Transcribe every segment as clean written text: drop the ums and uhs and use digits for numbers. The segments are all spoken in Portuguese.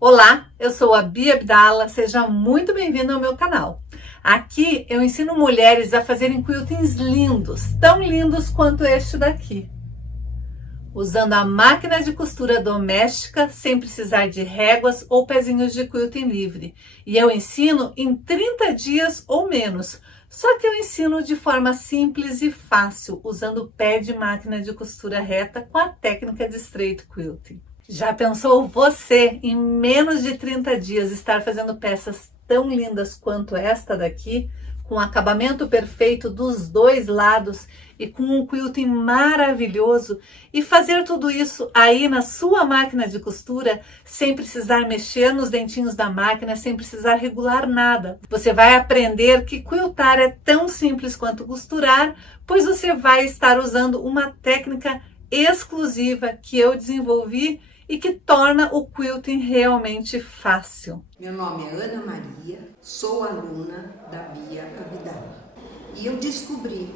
Olá, eu sou a Bia Abdala, seja muito bem-vindo ao meu canal. Aqui eu ensino mulheres a fazerem quiltings lindos, tão lindos quanto este daqui. Usando a máquina de costura doméstica, sem precisar de réguas ou pezinhos de quilting livre. E eu ensino em 30 dias ou menos. Só que eu ensino de forma simples e fácil, usando o pé de máquina de costura reta com a técnica de straight quilting. Já pensou você, em menos de 30 dias, estar fazendo peças tão lindas quanto esta daqui, com acabamento perfeito dos dois lados e com um quilting maravilhoso, e fazer tudo isso aí na sua máquina de costura, sem precisar mexer nos dentinhos da máquina, sem precisar regular nada? Você vai aprender que quiltar é tão simples quanto costurar, pois você vai estar usando uma técnica exclusiva que eu desenvolvi e que torna o quilting realmente fácil. Meu nome é Ana Maria, sou aluna da Bia Abdala e eu descobri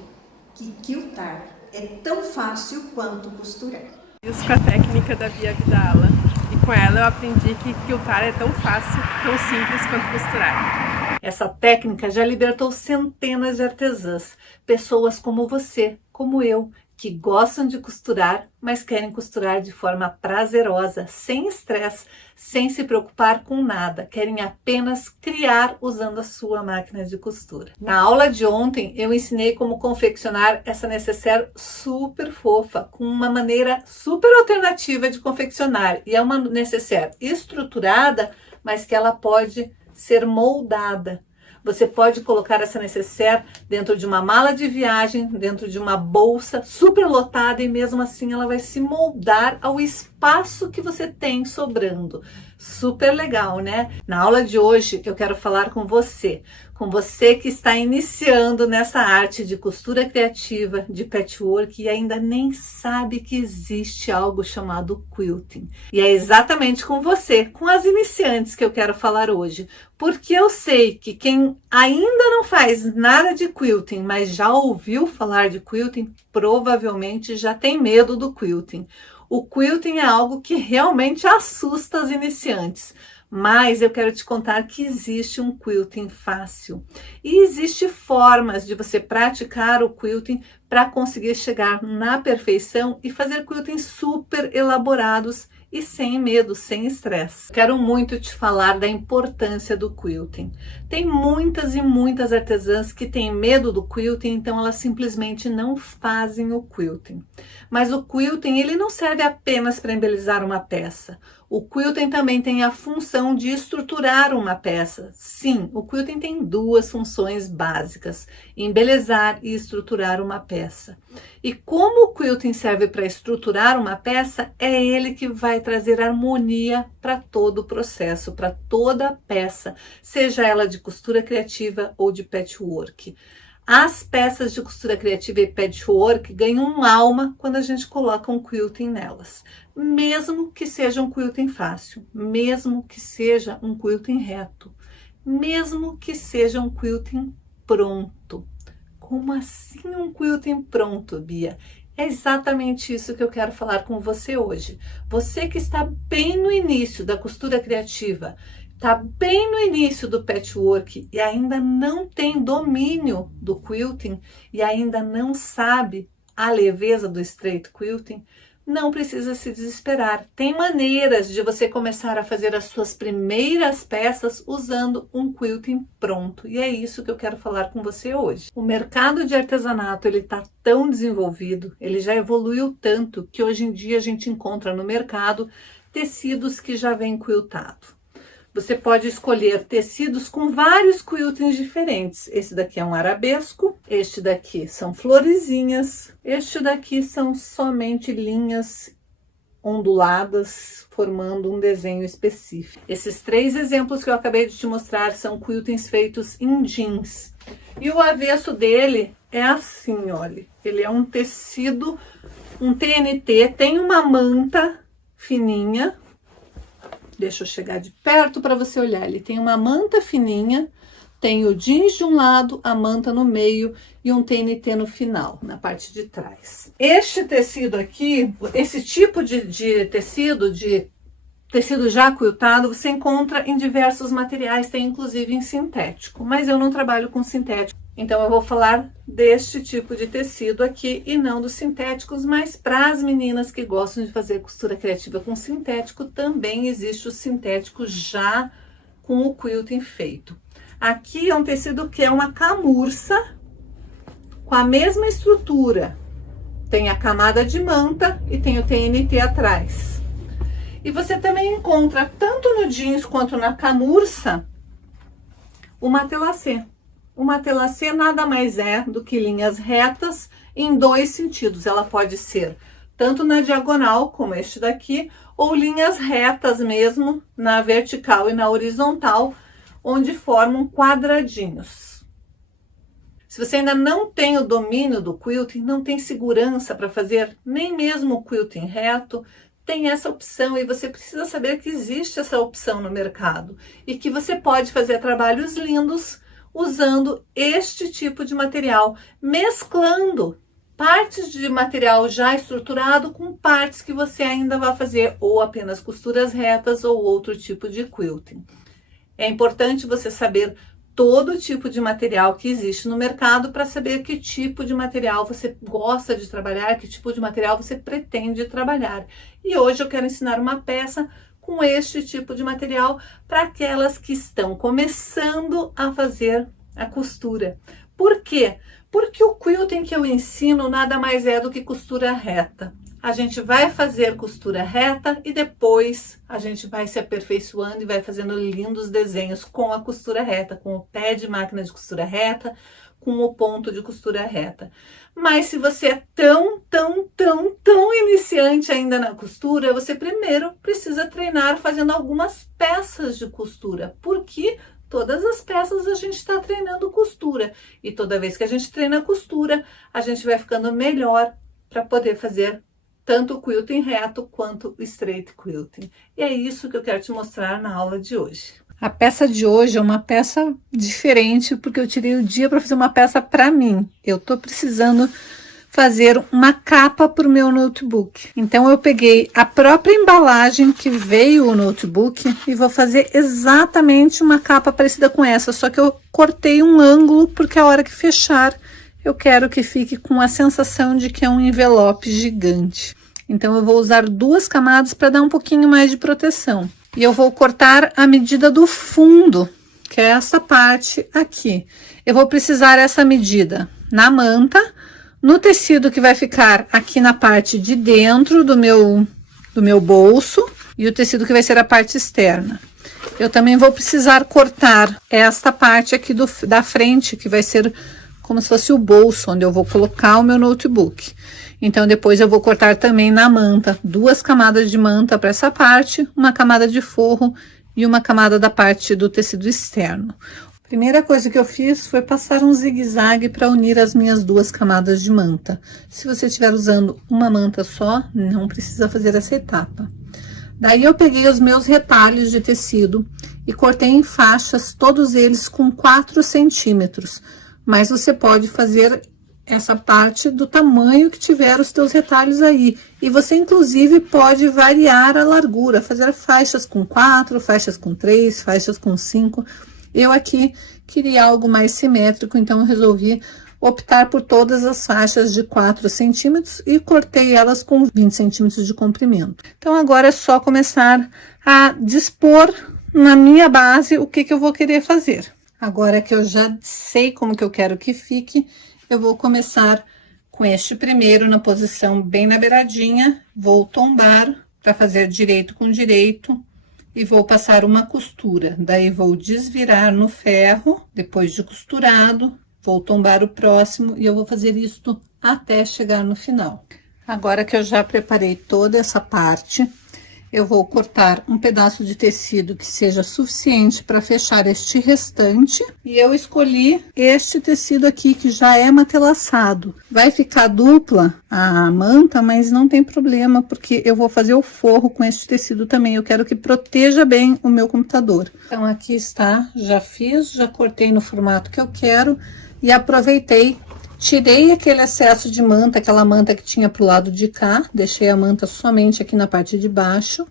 que quiltar é tão fácil quanto costurar. Isso com a técnica da Bia Abdala, e com ela eu aprendi que quiltar é tão fácil, tão simples quanto costurar. Essa técnica já libertou centenas de artesãs, pessoas como você, como eu, que gostam de costurar, mas querem costurar de forma prazerosa, sem estresse, sem se preocupar com nada, querem apenas criar usando a sua máquina de costura. Na aula de ontem eu ensinei como confeccionar essa necessaire super fofa, com uma maneira super alternativa de confeccionar, e é uma necessaire estruturada, mas que ela pode ser moldada. Você pode colocar essa necessaire dentro de uma mala de viagem, dentro de uma bolsa super lotada, e mesmo assim ela vai se moldar ao espaço que você tem sobrando. Super legal, né? Na aula de hoje eu quero falar com você que está iniciando nessa arte de costura criativa, de patchwork, e ainda nem sabe que existe algo chamado quilting. E é exatamente com você, com as iniciantes, que eu quero falar hoje, porque eu sei que quem ainda não faz nada de quilting, mas já ouviu falar de quilting, provavelmente já tem medo do quilting. O quilting é algo que realmente assusta as iniciantes, mas eu quero te contar que existe um quilting fácil e existe formas de você praticar o quilting para conseguir chegar na perfeição e fazer quiltings super elaborados e sem medo, sem estresse. Quero muito te falar da importância do quilting. Tem muitas e muitas artesãs que têm medo do quilting, então elas simplesmente não fazem o quilting. Mas o quilting, ele não serve apenas para embelezar uma peça. O quilting também tem a função de estruturar uma peça. Sim, o quilting tem duas funções básicas: embelezar e estruturar uma peça. E como o quilting serve para estruturar uma peça, é ele que vai trazer harmonia para todo o processo, para toda a peça, seja ela de costura criativa ou de patchwork. As peças de costura criativa e patchwork ganham alma quando a gente coloca um quilting nelas. Mesmo que seja um quilting fácil, mesmo que seja um quilting reto, mesmo que seja um quilting pronto. Como assim um quilting pronto, Bia? É exatamente isso que eu quero falar com você hoje. Você que está bem no início da costura criativa, está bem no início do patchwork e ainda não tem domínio do quilting e ainda não sabe a leveza do straight quilting, não precisa se desesperar. Tem maneiras de você começar a fazer as suas primeiras peças usando um quilting pronto. E é isso que eu quero falar com você hoje. O mercado de artesanato, ele está tão desenvolvido, ele já evoluiu tanto que hoje em dia a gente encontra no mercado tecidos que já vêm quiltado. Você pode escolher tecidos com vários quiltings diferentes. Esse daqui é um arabesco, este daqui são florezinhas, este daqui são somente linhas onduladas, formando um desenho específico. Esses três exemplos que eu acabei de te mostrar são quiltings feitos em jeans. E o avesso dele é assim, olha. Ele é um tecido, um TNT, tem uma manta fininha. Deixa eu chegar de perto para você olhar. Ele tem uma manta fininha, tem o jeans de um lado, a manta no meio e um TNT no final, na parte de trás. Este tecido aqui, esse tipo de tecido, de tecido já quiltado você encontra em diversos materiais, tem inclusive em sintético, mas eu não trabalho com sintético, então eu vou falar deste tipo de tecido aqui e não dos sintéticos, mas para as meninas que gostam de fazer costura criativa com sintético, também existe o sintético já com o quilting feito. Aqui é um tecido que é uma camurça com a mesma estrutura, tem a camada de manta e tem o TNT atrás. E você também encontra, tanto no jeans quanto na camurça, o matelacê. O matelacê nada mais é do que linhas retas em dois sentidos. Ela pode ser tanto na diagonal, como este daqui, ou linhas retas mesmo, na vertical e na horizontal, onde formam quadradinhos. Se você ainda não tem o domínio do quilting, não tem segurança para fazer nem mesmo o quilting reto, tem essa opção e você precisa saber que existe essa opção no mercado e que você pode fazer trabalhos lindos usando este tipo de material, mesclando partes de material já estruturado com partes que você ainda vai fazer ou apenas costuras retas ou outro tipo de quilting. É importante você saber todo tipo de material que existe no mercado para saber que tipo de material você gosta de trabalhar, que tipo de material você pretende trabalhar. E hoje eu quero ensinar uma peça com este tipo de material para aquelas que estão começando a fazer a costura. Por quê? Porque o quilting que eu ensino nada mais é do que costura reta. A gente vai fazer costura reta e depois a gente vai se aperfeiçoando e vai fazendo lindos desenhos com a costura reta, com o pé de máquina de costura reta, com o ponto de costura reta. Mas se você é tão iniciante ainda na costura, você primeiro precisa treinar fazendo algumas peças de costura, porque todas as peças a gente está treinando costura e toda vez que a gente treina costura, a gente vai ficando melhor para poder fazer tanto o quilting reto quanto o straight quilting. E é isso que eu quero te mostrar na aula de hoje. A peça de hoje é uma peça diferente, porque eu tirei o dia para fazer uma peça para mim. Eu tô precisando fazer uma capa para o meu notebook. Então eu peguei a própria embalagem que veio o notebook e vou fazer exatamente uma capa parecida com essa, só que eu cortei um ângulo porque a hora que fechar eu quero que fique com a sensação de que é um envelope gigante. Então eu vou usar duas camadas para dar um pouquinho mais de proteção. E eu vou cortar a medida do fundo, que é essa parte aqui. Eu vou precisar essa medida na manta, no tecido que vai ficar aqui na parte de dentro do meu bolso e o tecido que vai ser a parte externa. Eu também vou precisar cortar esta parte aqui da frente, que vai ser como se fosse o bolso, onde eu vou colocar o meu notebook. Então, depois eu vou cortar também na manta, duas camadas de manta para essa parte, uma camada de forro e uma camada da parte do tecido externo. A primeira coisa que eu fiz foi passar um zigue-zague para unir as minhas duas camadas de manta. Se você estiver usando uma manta só, não precisa fazer essa etapa. Daí eu peguei os meus retalhos de tecido e cortei em faixas, todos eles com 4 centímetros. Mas você pode fazer essa parte do tamanho que tiver os teus retalhos aí. E você, inclusive, pode variar a largura, fazer faixas com 4, faixas com 3, faixas com 5. Eu aqui queria algo mais simétrico, então eu resolvi optar por todas as faixas de 4 centímetros e cortei elas com 20 centímetros de comprimento. Então, agora é só começar a dispor na minha base o que eu vou querer fazer. Agora que eu já sei como que eu quero que fique, eu vou começar com este primeiro na posição bem na beiradinha, vou tombar para fazer direito com direito e vou passar uma costura. Daí vou desvirar no ferro, depois de costurado, vou tombar o próximo e eu vou fazer isto até chegar no final. Agora que eu já preparei toda essa parte, eu vou cortar um pedaço de tecido que seja suficiente para fechar este restante. E eu escolhi este tecido aqui, que já é matelaçado. Vai ficar dupla a manta, mas não tem problema, porque eu vou fazer o forro com este tecido também. Eu quero que proteja bem o meu computador. Então, aqui está, já fiz, já cortei no formato que eu quero e aproveitei. Tirei aquele excesso de manta, aquela manta que tinha pro lado de cá, deixei a manta somente aqui na parte de baixo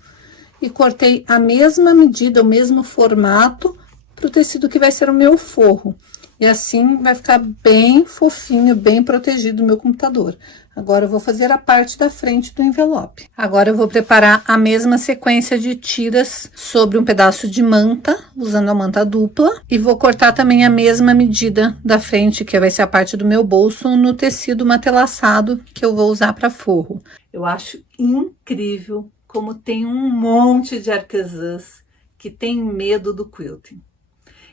e cortei a mesma medida, o mesmo formato para o tecido que vai ser o meu forro. E assim vai ficar bem fofinho, bem protegido o meu computador. Agora eu vou fazer a parte da frente do envelope. Agora eu vou preparar a mesma sequência de tiras sobre um pedaço de manta, usando a manta dupla. E vou cortar também a mesma medida da frente, que vai ser a parte do meu bolso, no tecido matelaçado que eu vou usar para forro. Eu acho incrível como tem um monte de artesãs que tem medo do quilting.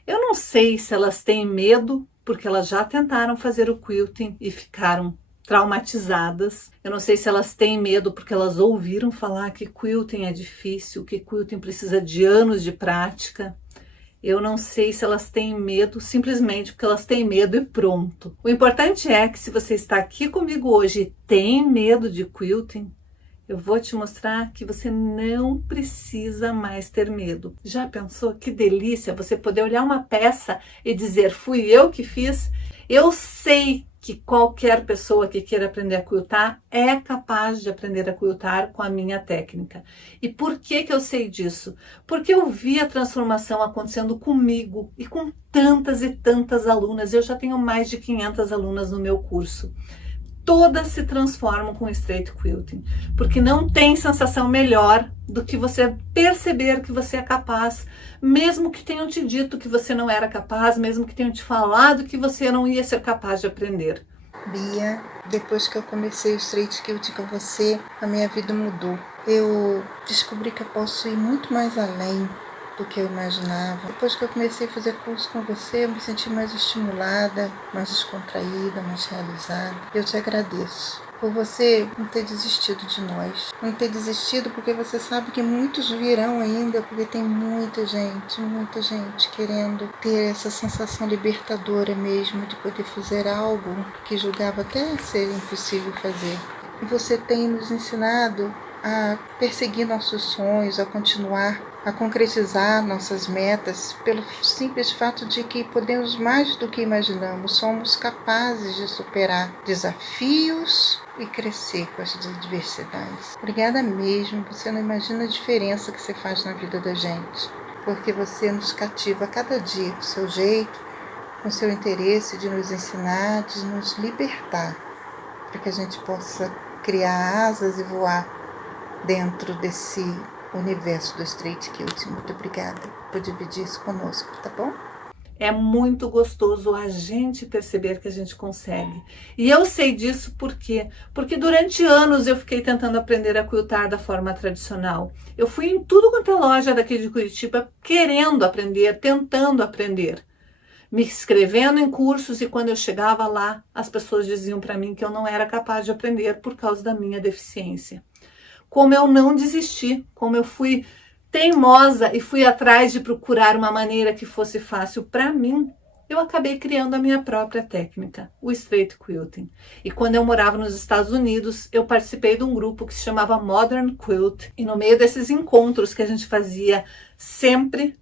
Eu não sei se elas têm medo porque elas já tentaram fazer o quilting e ficaram traumatizadas. Eu não sei se elas têm medo porque elas ouviram falar que quilting é difícil, que quilting precisa de anos de prática. Eu não sei se elas têm medo simplesmente porque elas têm medo e pronto. O importante é que se você está aqui comigo hoje e tem medo de quilting, eu vou te mostrar que você não precisa mais ter medo. Já pensou que delícia você poder olhar uma peça e dizer, fui eu que fiz? Eu sei que qualquer pessoa que queira aprender a quiltar é capaz de aprender a quiltar com a minha técnica. E por que eu sei disso? Porque eu vi a transformação acontecendo comigo e com tantas e tantas alunas. Eu já tenho mais de 500 alunas no meu curso. Todas se transformam com straight quilting, porque não tem sensação melhor do que você perceber que você é capaz, mesmo que tenham te dito que você não era capaz, mesmo que tenham te falado que você não ia ser capaz de aprender. Bia, depois que eu comecei o straight quilting com você, a minha vida mudou. Eu descobri que eu posso ir muito mais além do que eu imaginava. Depois que eu comecei a fazer curso com você, eu me senti mais estimulada, mais descontraída, mais realizada. Eu te agradeço por você não ter desistido de nós. Não ter desistido porque você sabe que muitos virão ainda, porque tem muita gente querendo ter essa sensação libertadora mesmo de poder fazer algo que julgava até ser impossível fazer. E você tem nos ensinado a perseguir nossos sonhos, a continuar a concretizar nossas metas pelo simples fato de que podemos mais do que imaginamos, somos capazes de superar desafios e crescer com as adversidades. Obrigada mesmo, você não imagina a diferença que você faz na vida da gente, porque você nos cativa a cada dia com o seu jeito, com o seu interesse de nos ensinar, de nos libertar, para que a gente possa criar asas e voar dentro desse universo do straight quilting. Muito obrigada por dividir isso conosco, tá bom? É muito gostoso a gente perceber que a gente consegue. E eu sei disso por quê? Porque durante anos eu fiquei tentando aprender a quiltar da forma tradicional. Eu fui em tudo quanto é loja daqui de Curitiba querendo aprender, tentando aprender, me inscrevendo em cursos, e quando eu chegava lá, as pessoas diziam para mim que eu não era capaz de aprender por causa da minha deficiência. Como eu não desisti, como eu fui teimosa e fui atrás de procurar uma maneira que fosse fácil para mim, eu acabei criando a minha própria técnica, o straight quilting. E quando eu morava nos Estados Unidos, eu participei de um grupo que se chamava Modern Quilt. E no meio desses encontros que a gente fazia sempre,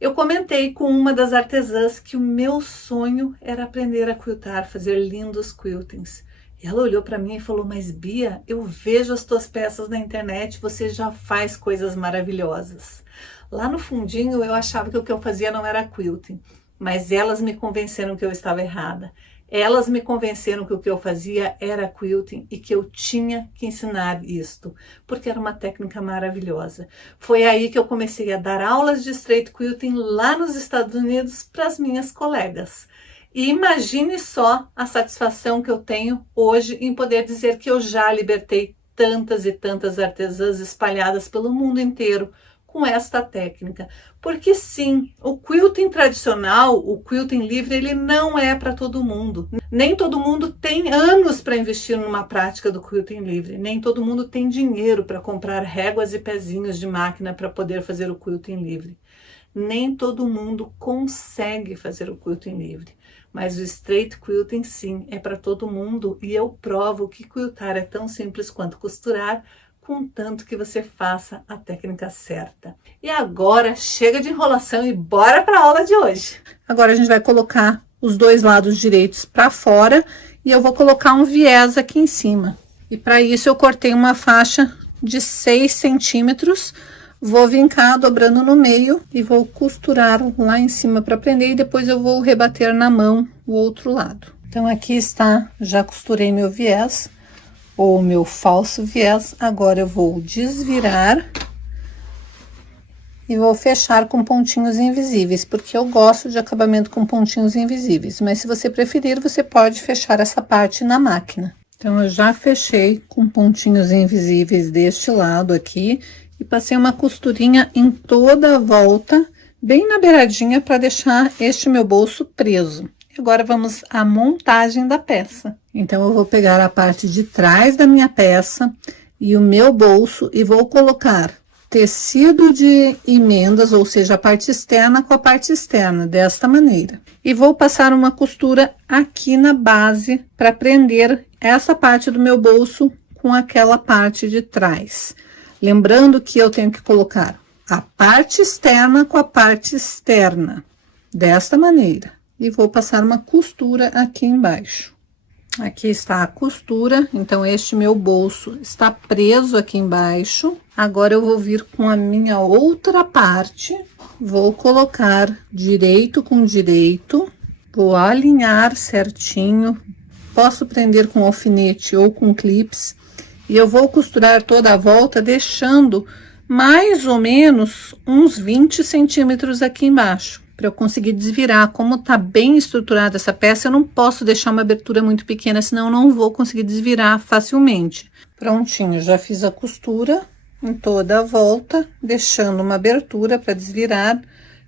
eu comentei com uma das artesãs que o meu sonho era aprender a quiltar, fazer lindos quiltings. E ela olhou para mim e falou, mas Bia, eu vejo as tuas peças na internet, você já faz coisas maravilhosas. Lá no fundinho eu achava que o que eu fazia não era quilting, mas elas me convenceram que eu estava errada. Elas me convenceram que o que eu fazia era quilting e que eu tinha que ensinar isto, porque era uma técnica maravilhosa. Foi aí que eu comecei a dar aulas de straight quilting lá nos Estados Unidos para as minhas colegas. E imagine só a satisfação que eu tenho hoje em poder dizer que eu já libertei tantas e tantas artesãs espalhadas pelo mundo inteiro com esta técnica. Porque sim, o quilting tradicional, o quilting livre, ele não é para todo mundo. Nem todo mundo tem anos para investir numa prática do quilting livre. Nem todo mundo tem dinheiro para comprar réguas e pezinhos de máquina para poder fazer o quilting livre. Nem todo mundo consegue fazer o quilting livre. Mas o straight quilting sim, é para todo mundo, e eu provo que quiltar é tão simples quanto costurar, contanto que você faça a técnica certa. E agora chega de enrolação e bora para a aula de hoje. Agora a gente vai colocar os dois lados direitos para fora e eu vou colocar um viés aqui em cima. E para isso eu cortei uma faixa de 6 centímetros. vou vincar dobrando no meio e vou costurar lá em cima para prender e depois eu vou rebater na mão o outro lado. Então aqui está, já costurei meu viés ou meu falso viés. Agora eu vou desvirar e vou fechar com pontinhos invisíveis, porque eu gosto de acabamento com pontinhos invisíveis, mas se você preferir, você pode fechar essa parte na máquina. Então eu já fechei com pontinhos invisíveis deste lado aqui e passei uma costurinha em toda a volta, bem na beiradinha, para deixar este meu bolso preso. Agora vamos à montagem da peça. Então eu vou pegar a parte de trás da minha peça e o meu bolso e vou colocar tecido de emendas, ou seja, a parte externa com a parte externa, desta maneira. E vou passar uma costura aqui na base para prender essa parte do meu bolso com aquela parte de trás. Lembrando que eu tenho que colocar a parte externa com a parte externa, desta maneira. E vou passar uma costura aqui embaixo. Aqui está a costura, então este meu bolso está preso aqui embaixo. Agora eu vou vir com a minha outra parte, vou colocar direito com direito, vou alinhar certinho, posso prender com alfinete ou com clips, e eu vou costurar toda a volta, deixando mais ou menos uns 20 centímetros aqui embaixo, para eu conseguir desvirar. Como tá bem estruturada essa peça, eu não posso deixar uma abertura muito pequena, senão eu não vou conseguir desvirar facilmente. Prontinho, já fiz a costura em toda a volta, deixando uma abertura para desvirar.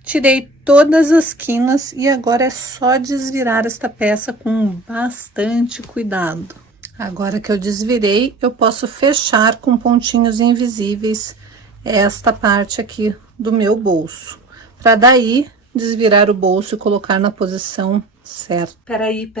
Tirei todas as quinas e agora é só desvirar esta peça com bastante cuidado. Agora que eu desvirei, eu posso fechar com pontinhos invisíveis esta parte aqui do meu bolso, para daí desvirar o bolso e colocar na posição certa. Peraí,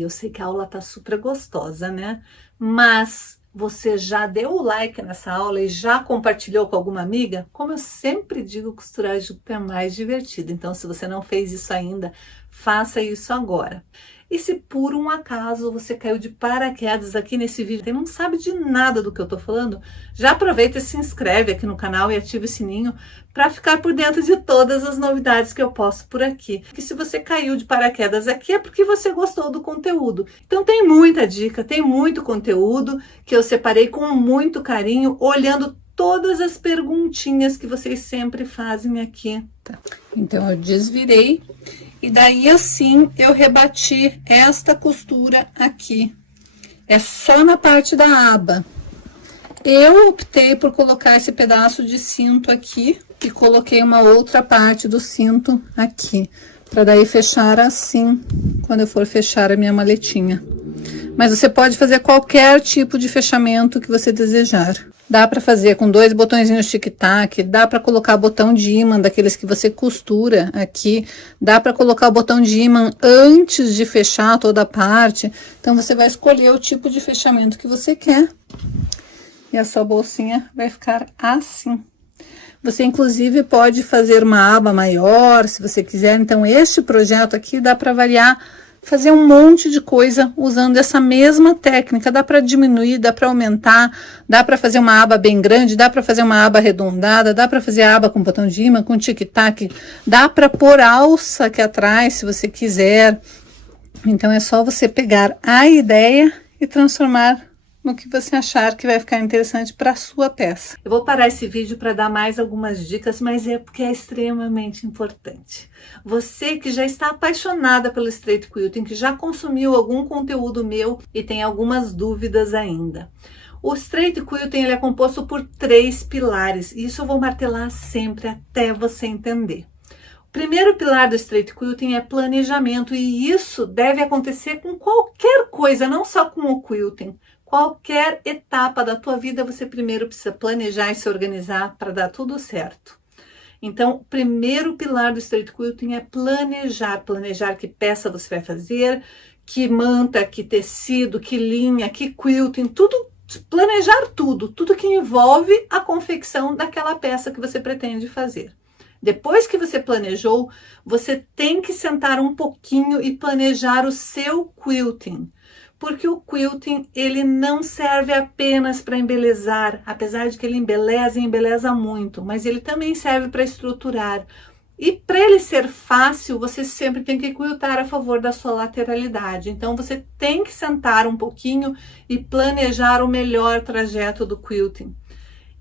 eu sei que a aula tá super gostosa, né? Mas você já deu o like nessa aula e já compartilhou com alguma amiga? Como eu sempre digo, costurar junto é mais divertido. Então, se você não fez isso ainda, faça isso agora. E se por um acaso você caiu de paraquedas aqui nesse vídeo e não sabe de nada do que eu tô falando, já aproveita e se inscreve aqui no canal e ativa o sininho para ficar por dentro de todas as novidades que eu posto por aqui. Porque se você caiu de paraquedas aqui é porque você gostou do conteúdo. Então tem muita dica, tem muito conteúdo que eu separei com muito carinho, olhando todas as perguntinhas que vocês sempre fazem aqui. Tá. Então eu desvirei. E daí assim eu rebati esta costura aqui. É só na parte da aba. Eu optei por colocar esse pedaço de cinto aqui e coloquei uma outra parte do cinto aqui, para daí fechar assim quando eu for fechar a minha maletinha. Mas você pode fazer qualquer tipo de fechamento que você desejar. Dá para fazer com 2 botõezinhos tic-tac, dá para colocar botão de ímã, daqueles que você costura aqui, dá para colocar o botão de ímã antes de fechar toda a parte. Então, você vai escolher o tipo de fechamento que você quer. E a sua bolsinha vai ficar assim. Você, inclusive, pode fazer uma aba maior, se você quiser. Então, este projeto aqui dá para variar, fazer um monte de coisa usando essa mesma técnica. Dá para diminuir, dá para aumentar, dá para fazer uma aba bem grande, dá para fazer uma aba arredondada, dá para fazer a aba com botão de ímã, com tic-tac, dá para pôr alça aqui atrás, se você quiser. Então, é só você pegar a ideia e transformar no que você achar que vai ficar interessante para a sua peça. Eu vou parar esse vídeo para dar mais algumas dicas, mas é porque é extremamente importante. Você que já está apaixonada pelo Straight Quilting, que já consumiu algum conteúdo meu e tem algumas dúvidas ainda. O Straight Quilting ele é composto por 3 pilares, e isso eu vou martelar sempre até você entender. O primeiro pilar do Straight Quilting é planejamento, e isso deve acontecer com qualquer coisa, não só com o quilting. Qualquer etapa da tua vida, você primeiro precisa planejar e se organizar para dar tudo certo. Então, o primeiro pilar do Straight Quilting é planejar. Planejar que peça você vai fazer, que manta, que tecido, que linha, que quilting, tudo. Planejar tudo que envolve a confecção daquela peça que você pretende fazer. Depois que você planejou, você tem que sentar um pouquinho e planejar o seu quilting. Porque o quilting, ele não serve apenas para embelezar, apesar de que ele embeleza e embeleza muito, mas ele também serve para estruturar. E para ele ser fácil, você sempre tem que quiltar a favor da sua lateralidade. Então você tem que sentar um pouquinho e planejar o melhor trajeto do quilting.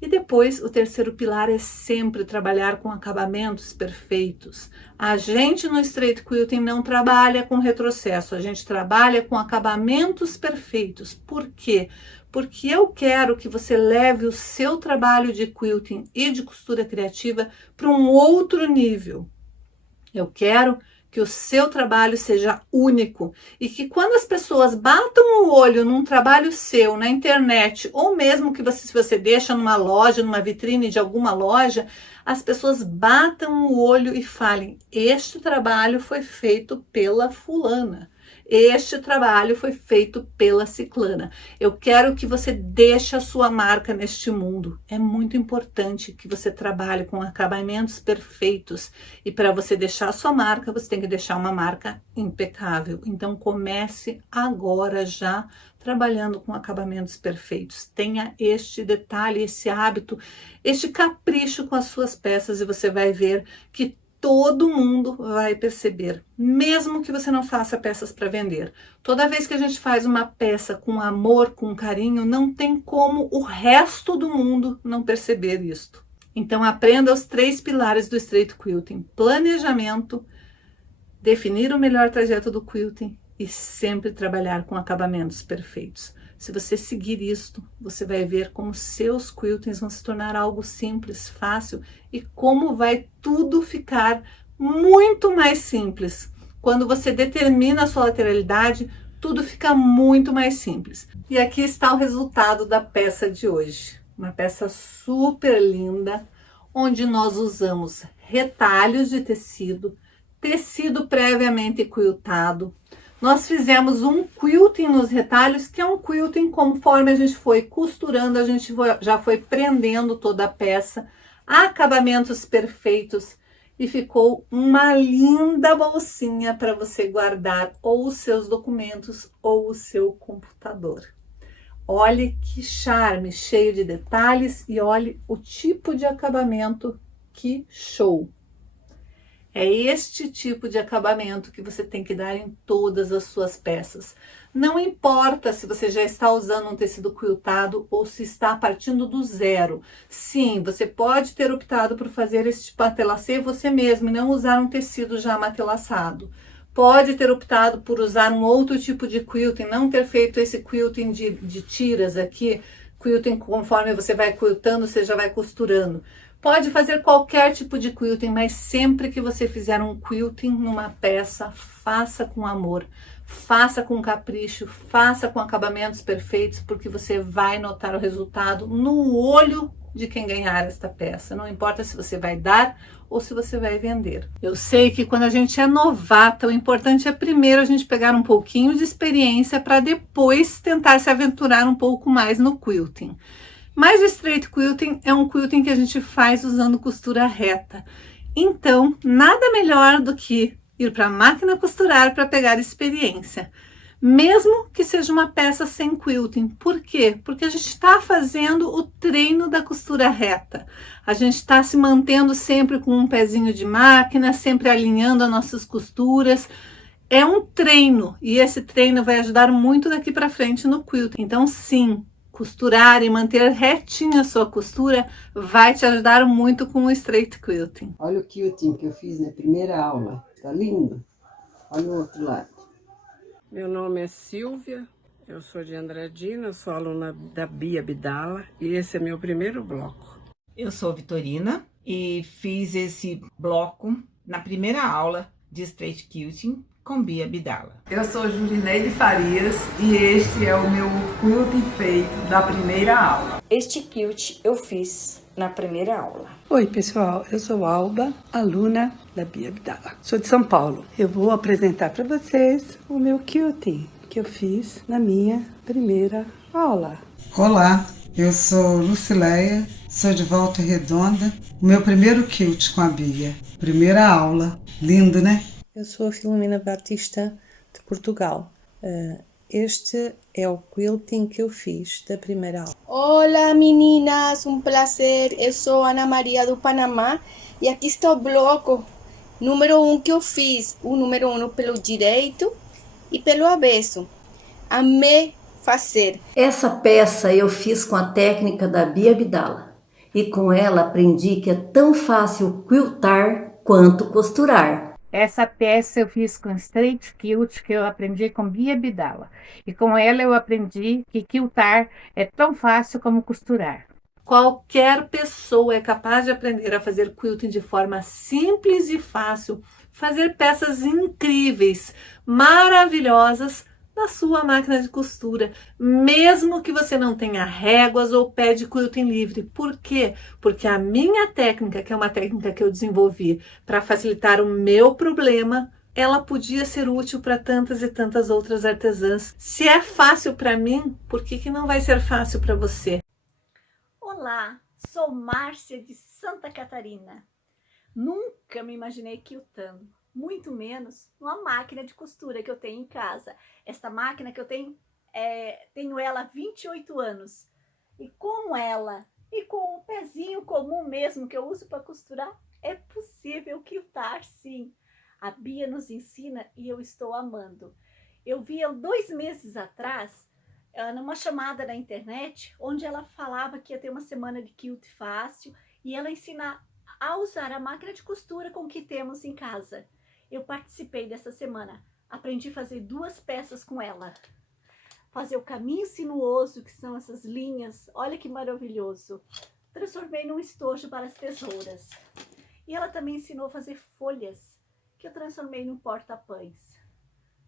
E depois, o terceiro pilar é sempre trabalhar com acabamentos perfeitos. A gente no Straight Quilting não trabalha com retrocesso, a gente trabalha com acabamentos perfeitos. Por quê? Porque eu quero que você leve o seu trabalho de quilting e de costura criativa para um outro nível. Eu quero que o seu trabalho seja único e que quando as pessoas batam o olho num trabalho seu na internet, ou mesmo que se você deixa numa loja, numa vitrine de alguma loja, as pessoas batam o olho e falem: este trabalho foi feito pela fulana. Este trabalho foi feito pela ciclana. Eu quero que você deixe a sua marca neste mundo. É muito importante que você trabalhe com acabamentos perfeitos. E para você deixar a sua marca, você tem que deixar uma marca impecável. Então comece agora já trabalhando com acabamentos perfeitos. Tenha este detalhe, esse hábito, este capricho com as suas peças e você vai ver que todo mundo vai perceber, mesmo que você não faça peças para vender. Toda vez que a gente faz uma peça com amor, com carinho, não tem como o resto do mundo não perceber isto. Então aprenda os 3 pilares do Straight Quilting: planejamento, definir o melhor trajeto do quilting e sempre trabalhar com acabamentos perfeitos. Se você seguir isto, você vai ver como seus quiltings vão se tornar algo simples, fácil e como vai tudo ficar muito mais simples. Quando você determina a sua lateralidade, tudo fica muito mais simples. E aqui está o resultado da peça de hoje. Uma peça super linda, onde nós usamos retalhos de tecido, tecido previamente quiltado. Nós fizemos um quilting nos retalhos, que é um quilting conforme a gente foi costurando, a gente já foi prendendo toda a peça, acabamentos perfeitos e ficou uma linda bolsinha para você guardar ou os seus documentos ou o seu computador. Olhe que charme, cheio de detalhes e olhe o tipo de acabamento, que show! É este tipo de acabamento que você tem que dar em todas as suas peças. Não importa se você já está usando um tecido quiltado ou se está partindo do zero. Sim, você pode ter optado por fazer este matelassé você mesmo e não usar um tecido já matelassado. Pode ter optado por usar um outro tipo de quilting, não ter feito esse quilting de tiras aqui, quilting conforme você vai quiltando, você já vai costurando. Pode fazer qualquer tipo de quilting, mas sempre que você fizer um quilting numa peça, faça com amor, faça com capricho, faça com acabamentos perfeitos, porque você vai notar o resultado no olho de quem ganhar esta peça. Não importa se você vai dar ou se você vai vender. Eu sei que quando a gente é novata, o importante é primeiro a gente pegar um pouquinho de experiência para depois tentar se aventurar um pouco mais no quilting. Mas o Straight Quilting é um quilting que a gente faz usando costura reta. Então, nada melhor do que ir para a máquina costurar para pegar experiência. Mesmo que seja uma peça sem quilting. Por quê? Porque a gente está fazendo o treino da costura reta. A gente está se mantendo sempre com um pezinho de máquina, sempre alinhando as nossas costuras. É um treino e esse treino vai ajudar muito daqui para frente no quilting. Então, sim, costurar e manter retinha a sua costura vai te ajudar muito com o Straight Quilting. Olha o quilting que eu fiz na primeira aula, tá lindo? Olha o outro lado. Meu nome é Silvia, eu sou de Andradina, eu sou aluna da Bia Abdala e esse é meu primeiro bloco. Eu sou Vitorina e fiz esse bloco na primeira aula de Straight Quilting com Bia Abdala. Eu sou Julineide Farias e este é o meu quilting feito da primeira aula. Este quilt eu fiz na primeira aula. Oi pessoal, eu sou Alba, aluna da Bia Abdala. Sou de São Paulo. Eu vou apresentar para vocês o meu quilting que eu fiz na minha primeira aula. Olá, eu sou Lucileia, sou de Volta Redonda. O meu primeiro quilt com a Bia. Primeira aula. Lindo, né? Eu sou a Filomena Batista, de Portugal. Este é o quilting que eu fiz da primeira aula. Olá meninas, um prazer. Eu sou Ana Maria do Panamá e aqui está o bloco número 1 que eu fiz. O número 1 pelo direito e pelo avesso. Amei fazer. Essa peça eu fiz com a técnica da Bia Abdala e com ela aprendi que é tão fácil quiltar quanto costurar. Essa peça eu fiz com Straight Quilt, que eu aprendi com Bia Abdala. E com ela eu aprendi que quiltar é tão fácil como costurar. Qualquer pessoa é capaz de aprender a fazer quilting de forma simples e fácil, fazer peças incríveis, maravilhosas na sua máquina de costura, mesmo que você não tenha réguas ou pé de quilting livre. Por quê? Porque a minha técnica, que é uma técnica que eu desenvolvi para facilitar o meu problema, ela podia ser útil para tantas e tantas outras artesãs. Se é fácil para mim, por que não vai ser fácil para você? Olá, sou Márcia de Santa Catarina. Nunca me imaginei quiltando, muito menos numa máquina de costura que eu tenho em casa. Esta máquina que eu tenho ela há 28 anos. E com ela e com o pezinho comum mesmo que eu uso para costurar, é possível quiltar sim. A Bia nos ensina e eu estou amando. Eu vi há 2 meses atrás, numa chamada na internet, onde ela falava que ia ter uma semana de quilt fácil e ela ensinar a usar a máquina de costura com o que temos em casa. Eu participei dessa semana, aprendi a fazer 2 peças com ela. Fazer o caminho sinuoso, que são essas linhas, olha que maravilhoso. Transformei num estojo para as tesouras. E ela também ensinou a fazer folhas, que eu transformei num porta-pães.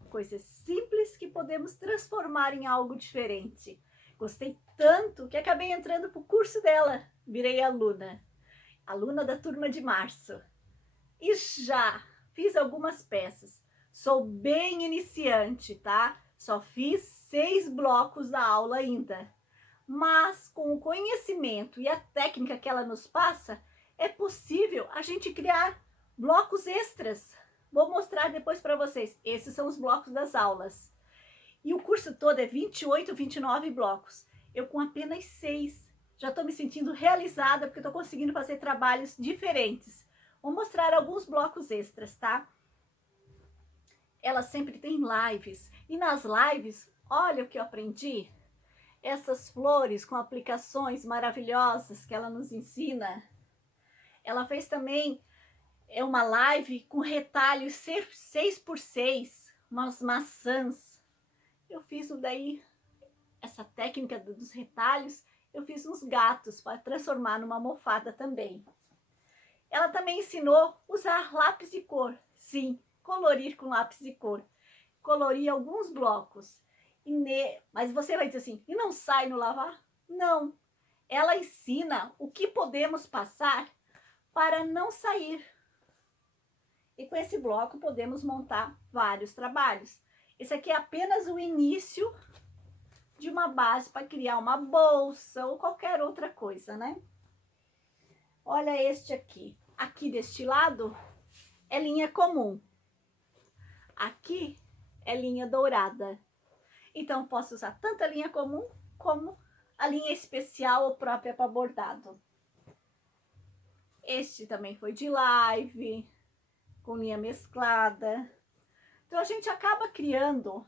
Coisas simples que podemos transformar em algo diferente. Gostei tanto que acabei entrando para o curso dela. Virei aluna da turma de março. E já fiz algumas peças. Sou bem iniciante, tá? Só fiz 6 blocos da aula ainda. Mas com o conhecimento e a técnica que ela nos passa, é possível a gente criar blocos extras. Vou mostrar depois para vocês. Esses são os blocos das aulas. E o curso todo é 28, 29 blocos. Eu com apenas 6 já estou me sentindo realizada porque estou conseguindo fazer trabalhos diferentes. Vou mostrar alguns blocos extras, tá? Ela sempre tem lives. E nas lives, olha o que eu aprendi. Essas flores com aplicações maravilhosas que ela nos ensina. Ela fez também uma live com retalhos 6x6, umas maçãs. Eu fiz essa técnica dos retalhos, eu fiz uns gatos para transformar numa almofada também. Ela também ensinou a usar lápis de cor. Sim, colorir com lápis de cor. Colori alguns blocos. Mas você vai dizer assim, e não sai no lavar? Não. Ela ensina o que podemos passar para não sair. E com esse bloco podemos montar vários trabalhos. Esse aqui é apenas o início de uma base para criar uma bolsa ou qualquer outra coisa, né? Olha este aqui. Aqui deste lado é linha comum. Aqui é linha dourada. Então posso usar tanto a linha comum como a linha especial ou própria para bordado. Este também foi de live, com linha mesclada. Então a gente acaba criando,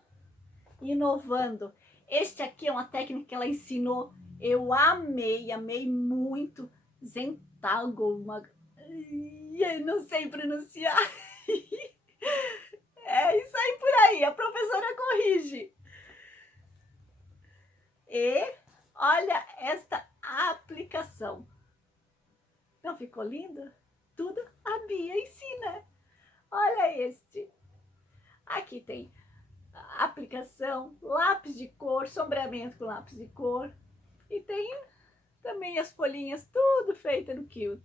inovando. Este aqui é uma técnica que ela ensinou, eu amei muito. Zentangle, não sei pronunciar. É isso aí por aí, a professora corrige. E olha esta aplicação. Não ficou lindo? Tudo a Bia ensina. Olha este. Aqui tem aplicação, lápis de cor, sombreamento com lápis de cor. E tem também as folhinhas, tudo feito no quilt.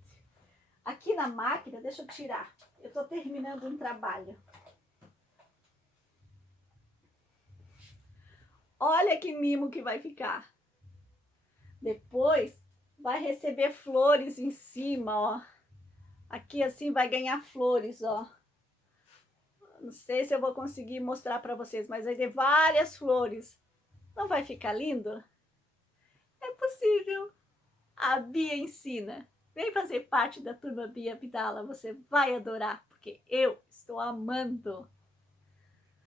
Aqui na máquina, deixa eu tirar. Eu estou terminando um trabalho. Olha que mimo que vai ficar. Depois vai receber flores em cima, ó. Aqui assim vai ganhar flores, ó. Não sei se eu vou conseguir mostrar para vocês, mas vai ter várias flores. Não vai ficar lindo? É possível. A Bia ensina. Vem fazer parte da turma Bia Abdala, você vai adorar, porque eu estou amando.